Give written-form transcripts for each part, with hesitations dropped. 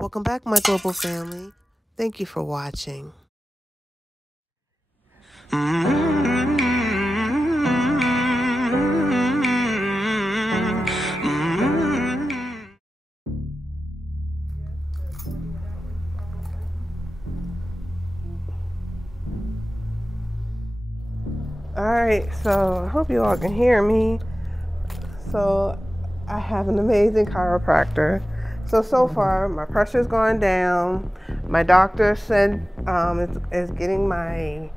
Welcome back, my global family. Thank you for watching. Alright, so I hope you all can hear me. So I have an amazing chiropractor. So far my pressure's gone down. My doctor said is getting my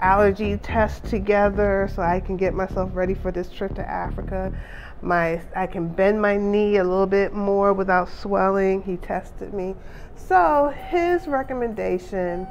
allergy test together so I can get myself ready for this trip to Africa. I can bend my knee a little bit more without swelling. He tested me. So his recommendation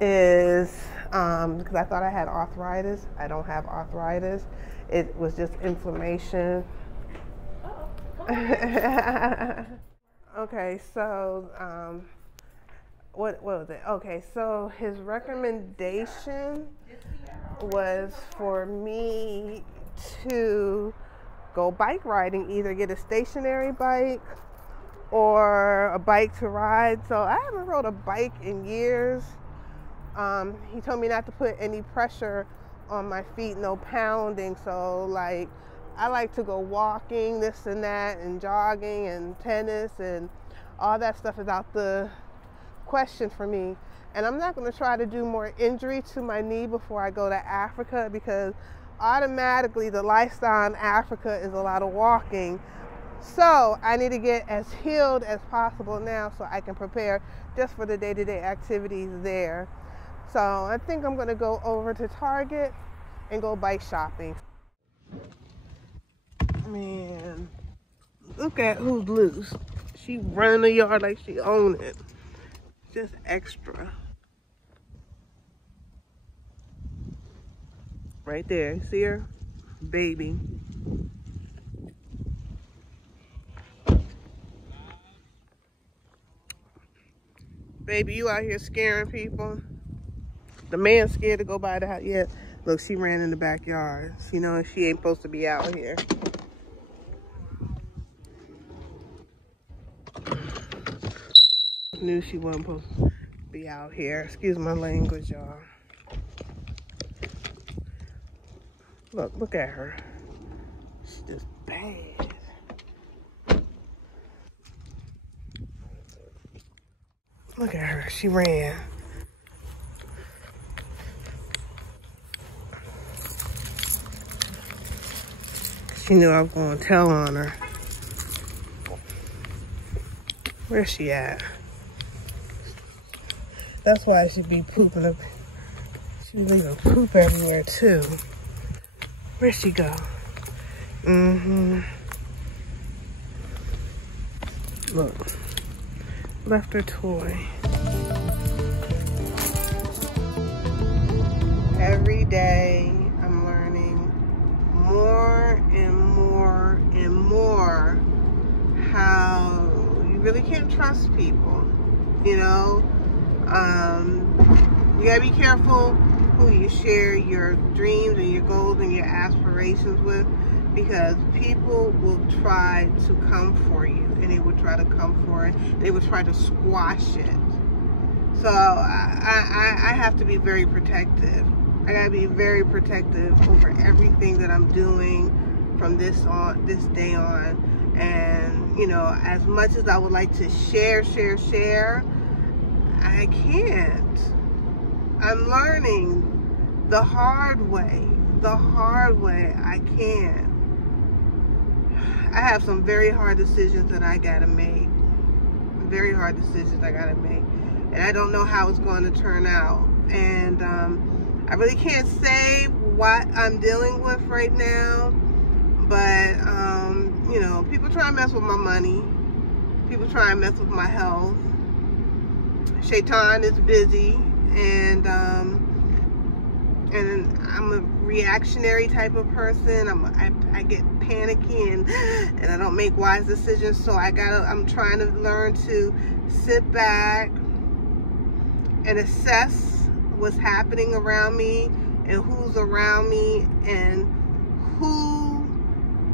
is, because I thought I had arthritis. I don't have arthritis. It was just inflammation. Okay, so what was it? Okay, so his recommendation was for me to go bike riding, either get a stationary bike or a bike to ride. So I haven't rode a bike in years. He told me not to put any pressure on my feet, no pounding. So like, I like to go walking, this and that, and jogging and tennis, and all that stuff is out the question for me. And I'm not going to try to do more injury to my knee before I go to Africa, because automatically the lifestyle in Africa is a lot of walking. So I need to get as healed as possible now so I can prepare just for the day-to-day activities there. So I think I'm going to go over to Target and go bike shopping. Man, look at who's loose. She running the yard like she own it. Just extra. Right there, see her? Baby. Baby, you out here scaring people. The man's scared to go by the house. Yeah, look, she ran in the backyard. She knows she ain't supposed to be out here. Knew she wasn't supposed to be out here. Excuse my language, y'all. Look at her. She's just bad. Look at her. She ran. She knew I was going to tell on her. Where's she at? That's why she be pooping up. She be leaving poop everywhere too. Where'd she go? Look. Left her toy. Every day I'm learning more and more and more how you really can't trust people, you know? You gotta be careful who you share your dreams and your goals and your aspirations with, because people will try to come for you, and they will try to come for it. They will try to squash it. So I have to be very protective. I gotta be very protective over everything that I'm doing from this day on. And you know, as much as I would like to share, I can't. I'm learning the hard way. I can't. I have some very hard decisions that I gotta make. Very hard decisions I gotta make. And I don't know how it's going to turn out. And I really can't say what I'm dealing with right now. But, you know, people try and mess with my money. People try and mess with my health. Shaitan is busy. And I'm a reactionary type of person. I get panicky and I don't make wise decisions. So I'm trying to learn to sit back and assess what's happening around me and who's around me and who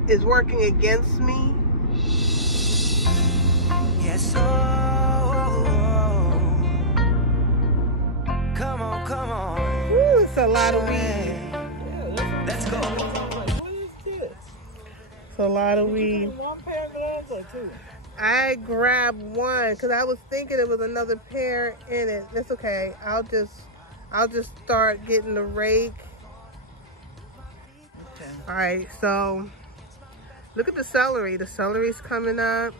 is working against me. Yes, oh. a lot of weed. Yeah, let's go. What is this? It's a lot of weed. One pair of gloves or two? I grabbed one because I was thinking it was another pair in it. That's okay. I'll just start getting the rake. Okay. All right, so look at the celery. The celery's coming up.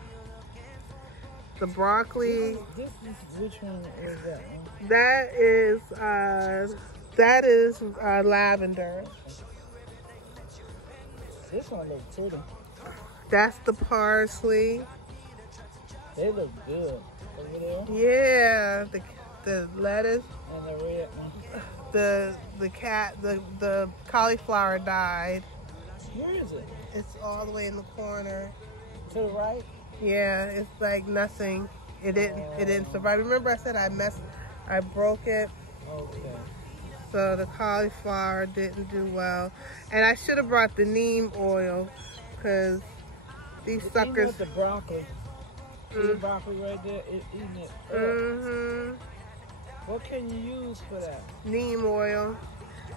The broccoli. This is, which one is that one? That is lavender. This one looks pretty. That's the parsley. They look good. Over there. Yeah, the lettuce. And the red one. The cauliflower died. Where is it? It's all the way in the corner. To the right? Yeah, it's like nothing. It didn't survive. Remember I said I broke it. Okay. So the cauliflower didn't do well. And I should have brought the neem oil because these suckers. The broccoli. See the broccoli right there? It's eating it up. Mm-hmm. What can you use for that? Neem oil.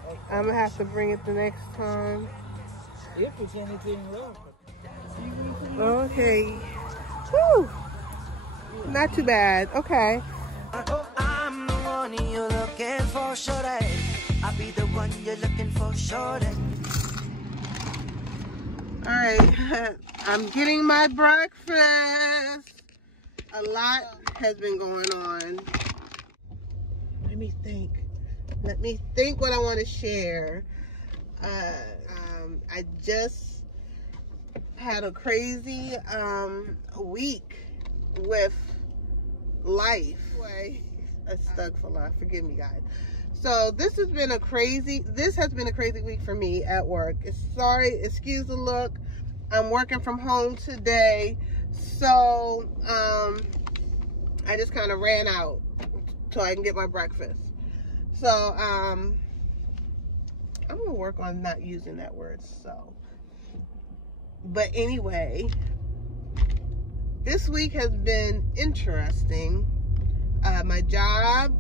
Okay. I'm gonna have to bring it the next time. If it's anything left. Okay. Whew. Not too bad. Okay. I'm the one you're looking for, shorty. I'll be the one you're looking for, shorty. All right. I'm getting my breakfast. A lot has been going on. Let me think what I want to share. I just had a crazy week with life. Anyway, I'm stuck for life. Forgive me, guys. So this has been a crazy week for me at work. Excuse the look. I'm working from home today, so I just kind of ran out so I can get my breakfast. So I'm gonna work on not using that word so. But anyway, this week has been interesting. My job,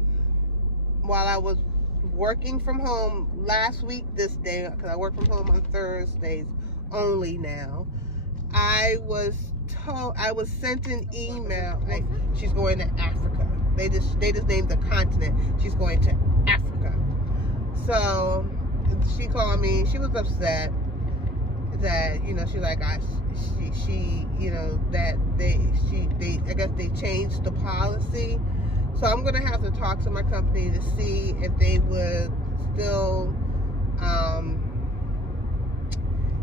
while I was working from home last week, this day, because I work from home on Thursdays only now, I was sent an email. Like, she's going to Africa. They just named the continent. She's going to Africa. So she called me. She was upset that, you know, she's like, she you know, that I guess they changed the policy. So I'm gonna have to talk to my company to see if they would still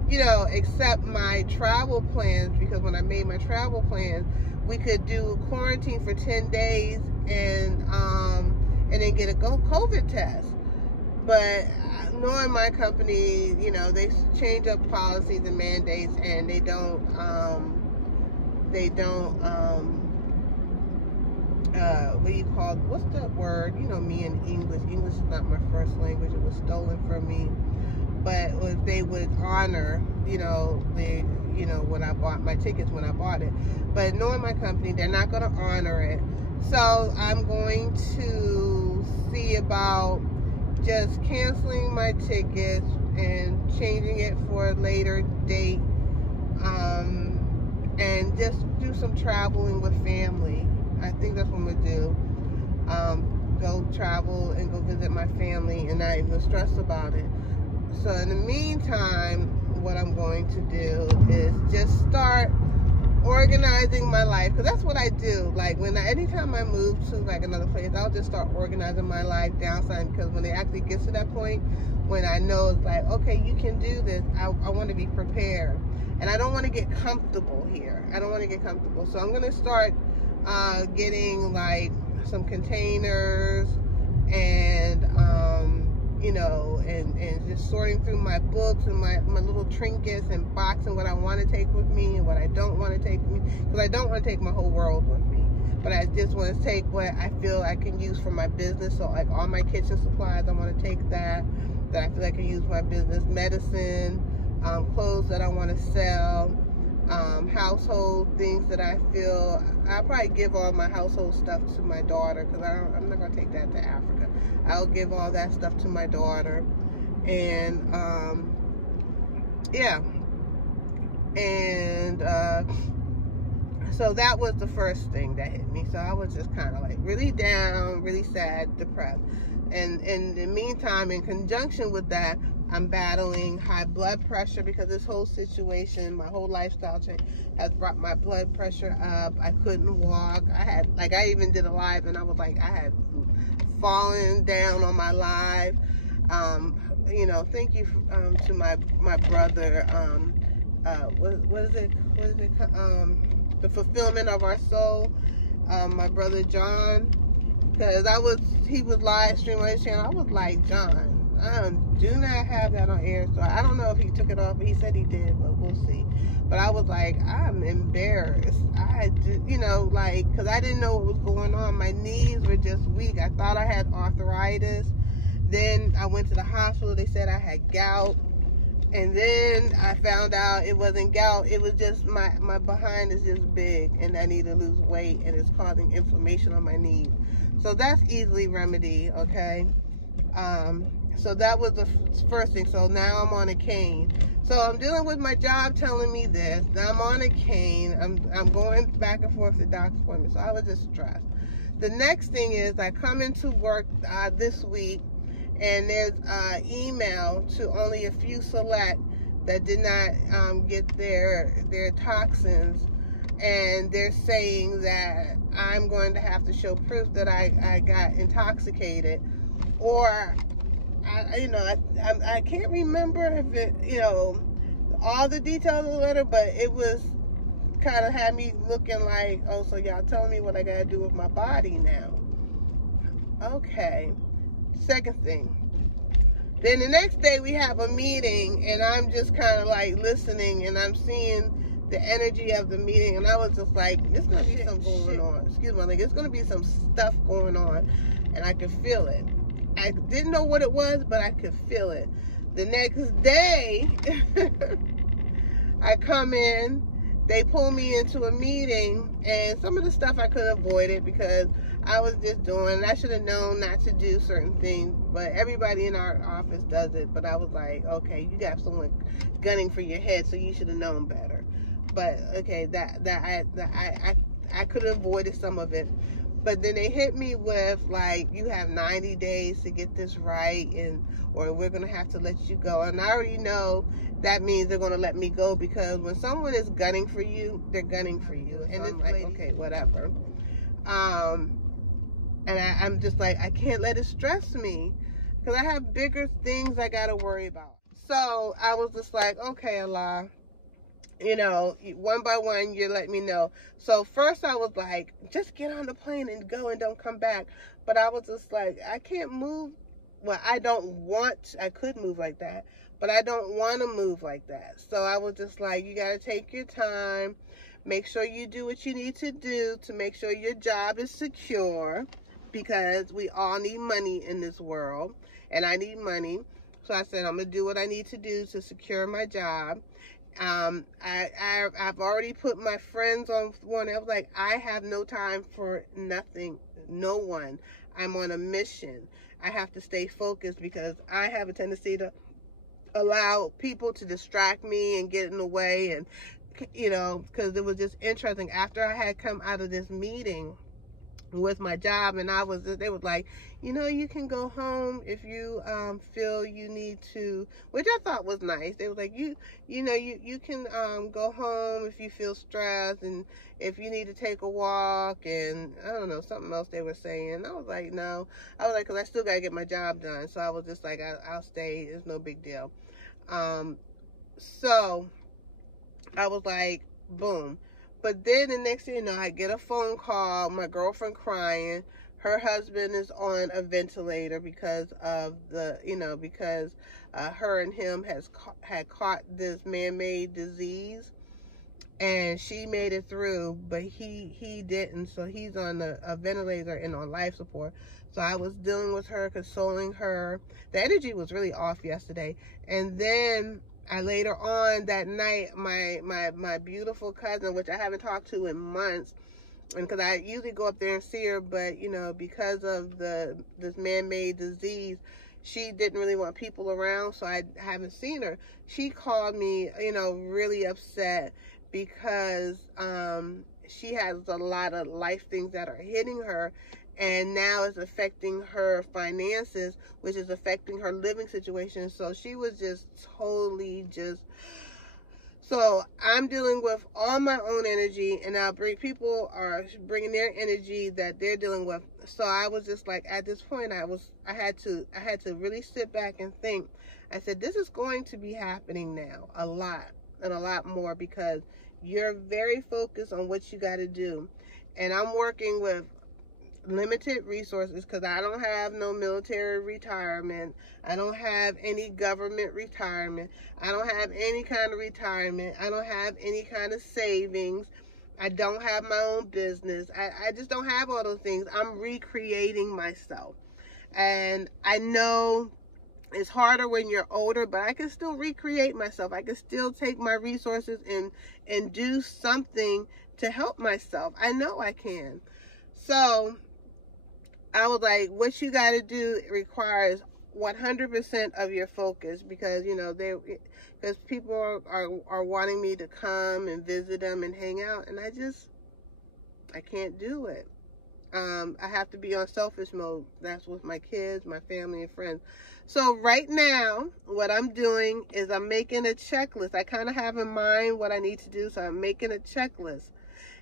you know, accept my travel plans, because when I made my travel plans, we could do quarantine for 10 days and then get a COVID test. But knowing my company, you know, they change up policies and mandates, and they don't what do you call, what's the word? You know me in English. English is not my first language. It was stolen from me. But if they would honor, you know, when I bought my tickets, when I bought it. But knowing my company, they're not going to honor it. So I'm going to see about just canceling my tickets and changing it for a later date, and just do some traveling with family. I think that's what I'm going to do. Go travel and go visit my family and not even stress about it. So in the meantime, what I'm going to do is just start organizing my life, because that's what I do. Like, anytime I move to like another place, I'll just start organizing my life, downsizing, because when it actually gets to that point, when I know it's like, okay, you can do this, I want to be prepared. And I don't want to get comfortable here. I don't want to get comfortable. So I'm going to start getting like some containers and you know, and just sorting through my books and my little trinkets and boxing what I want to take with me and what I don't want to take with me, because I don't want to take my whole world with me, but I just want to take what I feel I can use for my business. So like all my kitchen supplies, I want to take that I feel I can use for my business, medicine, clothes that I want to sell, household things that I feel. I'll probably give all my household stuff to my daughter, because I'm not going to take that to Africa. I'll give all that stuff to my daughter. And yeah. And so that was the first thing that hit me. So I was just kind of like really down, really sad, depressed. And in the meantime, in conjunction with that, I'm battling high blood pressure, because this whole situation, my whole lifestyle change, has brought my blood pressure up. I couldn't walk. I even did a live, and I was like, I had fallen down on my live. You know, thank you to my brother. What is it? The Fulfillment of Our Soul. My brother John, because he was live streaming on his channel. I was like, John, I do not have that on air, so I don't know if he took it off. He said he did, but we'll see. But I was like, I'm embarrassed. You know, like, because I didn't know what was going on. My knees were just weak. I thought I had arthritis. Then I went to the hospital. They said I had gout. And then I found out it wasn't gout. It was just my behind is just big, and I need to lose weight, and it's causing inflammation on my knees. So that's easily remedied, okay? So that was the first thing. So now I'm on a cane. So I'm dealing with my job telling me this. Now I'm on a cane. I'm going back and forth to doctor's appointments. So I was just stressed. The next thing is I come into work this week, and there's email to only a few select that did not get their toxins, and they're saying that I'm going to have to show proof that I got intoxicated, or I can't remember if it, you know, all the details of the letter, but it was kind of had me looking like, oh, so y'all telling me what I gotta do with my body now. Okay. Second thing. Then the next day we have a meeting, and I'm just kind of like listening, and I'm seeing the energy of the meeting, and I was just like, it's gonna be something going on. Excuse me, like, it's gonna be some stuff going on, and I could feel it. I didn't know what it was, but I could feel it. The next day, I come in, they pull me into a meeting, and some of the stuff I could avoid it because I was just doing, I should have known not to do certain things, but everybody in our office does it. But I was like, okay, you got someone gunning for your head, so you should have known better. But okay, I could have avoided some of it. But then they hit me with, like, you have 90 days to get this right, or we're going to have to let you go. And I already know that means they're going to let me go, because when someone is gunning for you, they're gunning for you. And it's like, okay, whatever. And I'm just like, I can't let it stress me, because I have bigger things I got to worry about. So I was just like, okay, Allah, you know, one by one, you're letting me know. So first I was like, just get on the plane and go and don't come back. But I was just like, I can't move. Well, I could move like that, but I don't want to move like that. So I was just like, you got to take your time. Make sure you do what you need to do to make sure your job is secure, because we all need money in this world, and I need money. So I said, I'm going to do what I need to do to secure my job. I've already put my friends on one. I was like, I have no time for nothing, no one. I'm on a mission. I have to stay focused, because I have a tendency to allow people to distract me and get in the way. And, you know, because it was just interesting. After I had come out of this meeting with my job, and they was like, you know, you can go home if you feel you need to, which I thought was nice. They was like, you can go home if you feel stressed, and if you need to take a walk, and I don't know, something else they were saying. I was like, no. I was like, because I still got to get my job done. So I was just like, I'll stay. It's no big deal. So I was like, boom. But then the next thing you know, I get a phone call, my girlfriend crying. Her husband is on a ventilator because of because her and him had caught this man-made disease, and she made it through, but he didn't. So he's on a ventilator and on life support. So I was dealing with her, consoling her. The energy was really off yesterday. And then later on that night, my beautiful cousin, which I haven't talked to in months, and because I usually go up there and see her, but you know, because of this man-made disease, she didn't really want people around, so I haven't seen her. She called me, you know, really upset because she has a lot of life things that are hitting her, and now it's affecting her finances, which is affecting her living situation. So she was just totally just... So I'm dealing with all my own energy, and now people are bringing their energy that they're dealing with. So I was just like, at this point, I had to really sit back and think. I said, this is going to be happening now a lot and a lot more, because you're very focused on what you got to do. And I'm working with limited resources because I don't have no military retirement. I don't have any government retirement. I don't have any kind of retirement. I don't have any kind of savings. I don't have my own business. I just don't have all those things. I'm recreating myself. And I know it's harder when you're older, but I can still recreate myself. I can still take my resources and do something to help myself. I know I can. So I was like, what you got to do requires 100% of your focus, because, you know, because people are wanting me to come and visit them and hang out, and I can't do it. I have to be on selfish mode. That's with my kids, my family, and friends. So right now, what I'm doing is I'm making a checklist. I kind of have in mind what I need to do, so I'm making a checklist.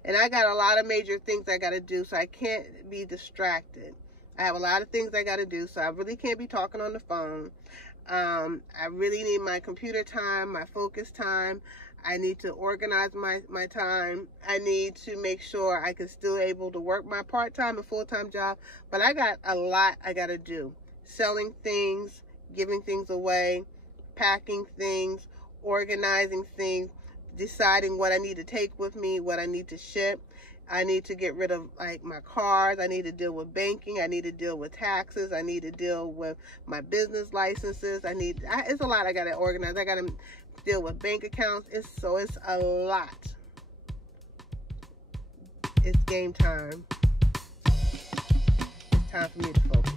And I got a lot of major things I got to do, so I can't be distracted. I have a lot of things I got to do, so I really can't be talking on the phone. I really need my computer time, my focus time. I need to organize my time. I need to make sure I can still able to work my part-time and full-time job. But I got a lot I got to do. Selling things, giving things away, packing things, organizing things, deciding what I need to take with me, what I need to ship. I need to get rid of, like, my cards. I need to deal with banking. I need to deal with taxes. I need to deal with my business licenses. It's a lot I got to organize. I got to deal with bank accounts. It's a lot. It's game time. It's time for me to focus.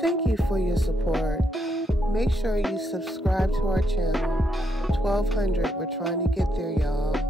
Thank you for your support. Make sure you subscribe to our channel. 1200, we're trying to get there, y'all.